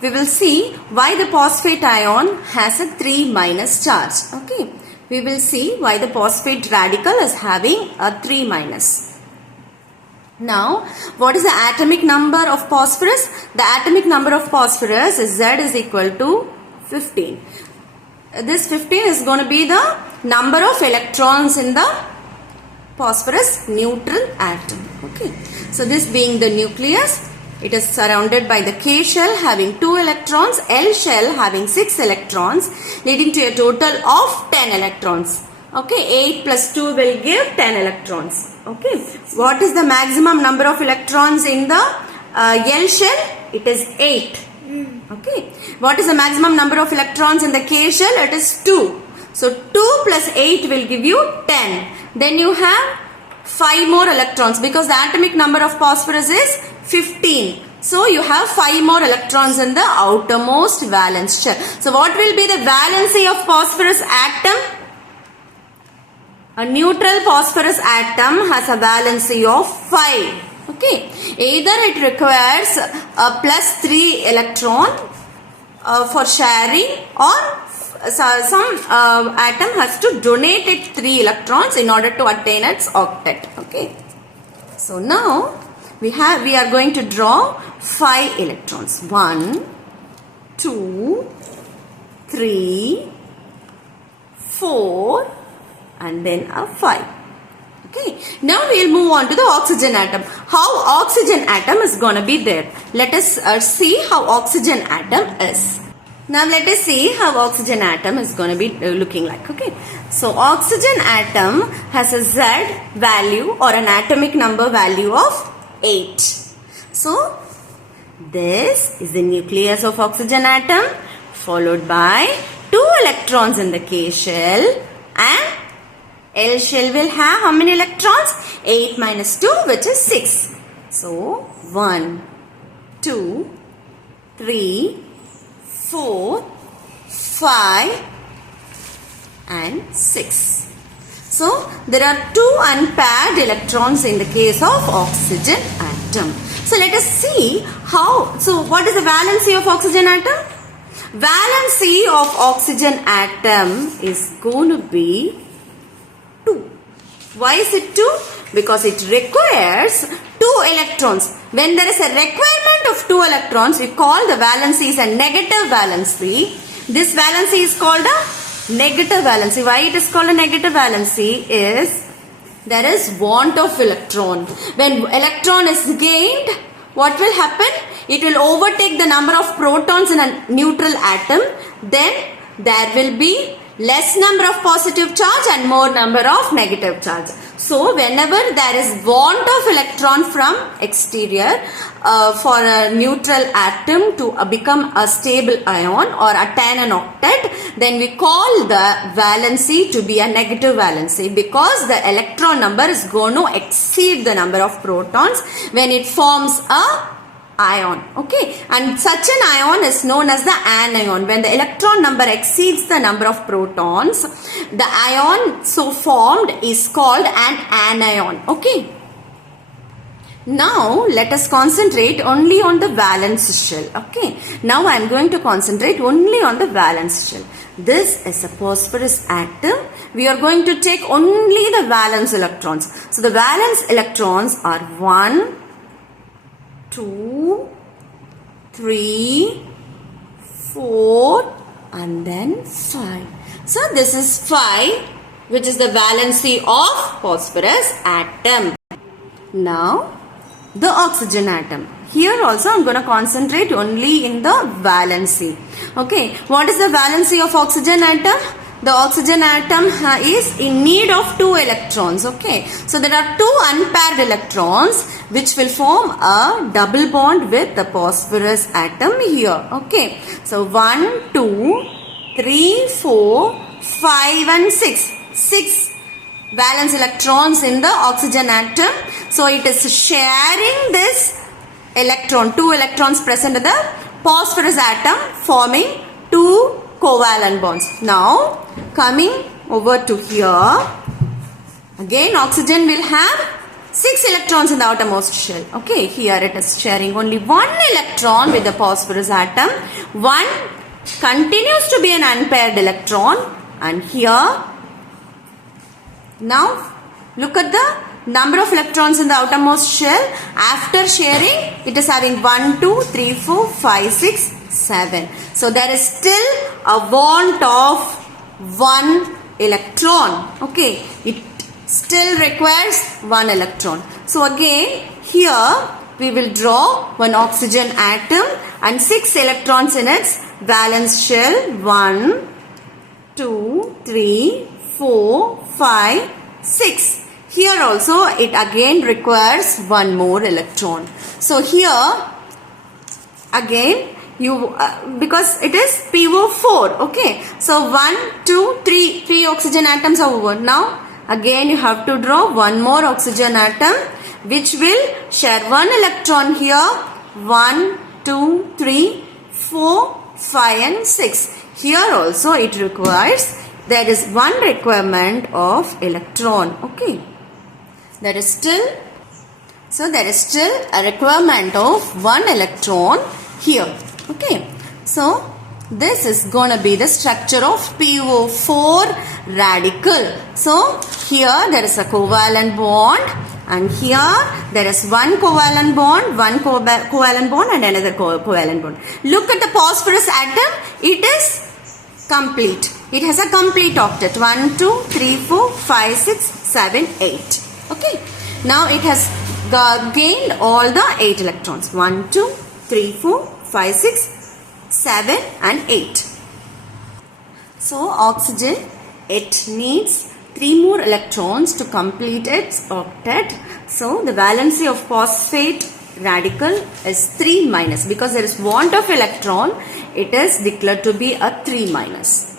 we will see why the phosphate ion has a 3 minus charge. Okay, we will see why the phosphate radical is having a 3 minus. Now, what is the atomic number of phosphorus? The atomic number of phosphorus is Z is equal to 15. This 15 is going to be the number of electrons in the phosphorus neutral atom. Okay, so this being the nucleus, it is surrounded by the K shell having 2 electrons, L shell having 6 electrons, leading to a total of 10 electrons. Okay, 8 plus 2 will give 10 electrons. Okay, what is the maximum number of electrons in the L shell? It is 8. Okay, what is the maximum number of electrons in the K shell? It is 2. So 2 plus 8 will give you 10. Then you have 5 more electrons because the atomic number of phosphorus is 15. So you have 5 more electrons in the outermost valence shell. So what will be the valency of phosphorus atom? A neutral phosphorus atom has a valency of 5. Okay, either it requires a plus 3 electron for sharing, or some atom has to donate it 3 electrons in order to attain its octet. Okay, so now we are going to draw 5 electrons. 1, 2, 3, 4 and then a 5. Okay, now we will move on to the oxygen atom. How oxygen atom is going to be there? Let us see how oxygen atom is. Now let us see how oxygen atom is going to be looking like. Okay, so oxygen atom has a Z value or an atomic number value of 8. So this is the nucleus of oxygen atom, followed by 2 electrons in the K shell, and L shell will have how many electrons? 8 minus 2, which is 6. So 1, 2, 3, 4, 5 and 6. So there are 2 unpaired electrons in the case of oxygen atom. So let us see how. So what is the valency of oxygen atom? Valency of oxygen atom is going to be 2. Why is it 2? Because it requires 2 electrons. When there is a requirement of 2 electrons, we call the valency is a negative valency. This valency is called a negative valency. Why it is called a negative valency is there is want of electron. When electron is gained, what will happen? It will overtake the number of protons in a neutral atom. Then there will be less number of positive charge and more number of negative charge. So whenever there is want of electron from exterior for a neutral atom to become a stable ion or attain an octet, then we call the valency to be a negative valency, because the electron number is going to exceed the number of protons when it forms a ion. Okay, and such an ion is known as the anion. When the electron number exceeds the number of protons, the ion so formed is called an anion. Okay, now let us concentrate only on the valence shell. Okay, now I am going to concentrate only on the valence shell. This is a phosphorus atom. We are going to take only the valence electrons. So the valence electrons are 1, 2, 3, 4 and then 5. So this is 5, which is the valency of phosphorus atom. Now the oxygen atom. Here also I am going to concentrate only in the valency. Okay, what is the valency of oxygen atom? The oxygen atom is in need of 2 electrons. Okay, so there are 2 unpaired electrons which will form a double bond with the phosphorus atom here. Okay, so 1, 2, 3, 4, 5 and 6. 6 valence electrons in the oxygen atom. So it is sharing this electron, 2 electrons present in the phosphorus atom, forming 2 covalent bonds. Now coming over to here, again oxygen will have 6 electrons in the outermost shell. Okay, here it is sharing only 1 electron with the phosphorus atom. 1 continues to be an unpaired electron, and here, now look at the number of electrons in the outermost shell. After sharing, it is having 1, 2, 3, 4, 5, 6, 7. So there is still a want of 1 electron. Okay, it still requires 1 electron. So again, here we will draw one oxygen atom and 6 electrons in its valence shell. 1, 2, 3, 4, 5, 6. Here also it again requires 1 more electron. So here again you because it is PO4. Okay, so 1, 2, 3 oxygen atoms are over. Now again you have to draw 1 more oxygen atom which will share 1 electron here. 1, 2, 3, 4, 5 and 6. Here also it requires, there is 1 requirement of electron. Okay, there is still a requirement of 1 electron here. Okay, so this is going to be the structure of PO4 radical. So here there is a covalent bond, and here there is 1 covalent bond, 1 covalent bond and another covalent bond. Look at the phosphorus atom, it is complete. It has a complete octet. 1, 2, 3, 4, 5, 6, 7, 8. Okay, now it has gained all the 8 electrons. 1, 2, 3, 4, 5, 6, 7 and 8. So oxygen, it needs 3 more electrons to complete its octet. So the valency of phosphate radical is 3 minus. Because there is want of electron, it is declared to be a 3 minus.